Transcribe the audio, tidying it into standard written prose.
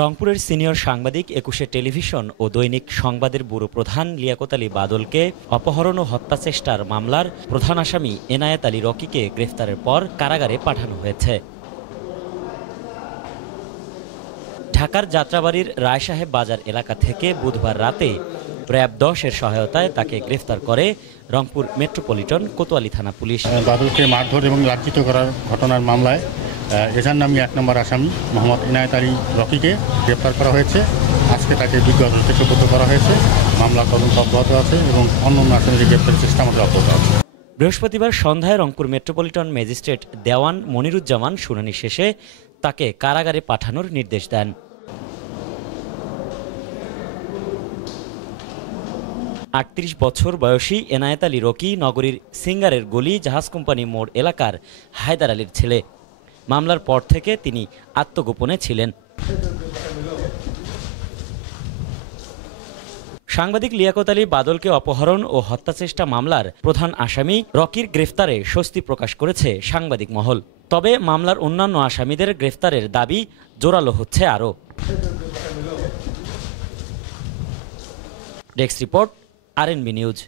রংপুরের সিনিয়র সাংবাদিক ২১ টেলিভিশন ও দৈনিক সংবাদের ব্যুরো প্রধান লিয়াকত আলী বাদলকে অপহরণ ও হত্যাচেষ্টার মামলার প্রধান আসামি এনায়েত আলী রকিকে গ্রেফতারের পর কারাগারে পাঠানো হয়েছে। ঢাকার যাত্রাবাড়ির রায়সাহেব বাজার এলাকা থেকে বুধবার রাতে র‍্যাব ১০-এর সহায়তায় তাকে গ্রেফতার করে রংপুর মেট্রোপলিটন কোতোয়ালি থানা পুলিশ। বাদলকে মারধর এবং লাঞ্ছিত করার ঘটনার মামলায় এজাহার নামী ১ নম্বর আসামি মোহাম্মদ এনায়েত আলী রকিকে গ্রেফতার করা হয়েছে। আজকে তাকে বিজ্ঞ আদালতে সোপর্দ করা হয়েছে। মামলা তদন্ত অব্যাহত আছে এবং অন্যান্য আসামিদের গ্রেফতারের চেষ্টা আমাদের অব্যাহত আছে। বৃহস্পতিবার সন্ধ্যায় রংপুর মেট্রোপলিটন ম্যাজিস্ট্রেট দেওয়ান মনিরুজ্জামান শুনানি শেষে তাকে কারাগারে পাঠানোর নির্দেশ দেন। ৩৮ বছর বয়সী এনায়েত আলী রকি নগরীর সিঙ্গারের গলি জাহাজ কোম্পানি মোড় এলাকার হায়দার আলীর ছেলে। মামলার পর থেকে তিনি আত্মগোপনে ছিলেন। সাংবাদিক লিয়াকত আলী বাদলকে অপহরণ ও হত্যাচেষ্টা মামলার প্রধান আসামি রকির গ্রেফতারে স্বস্তি প্রকাশ করেছে সাংবাদিক মহল। তবে মামলার অন্যান্য আসামিদের গ্রেফতারের দাবি জোরালো হচ্ছে আরও। Desk report, RNB news.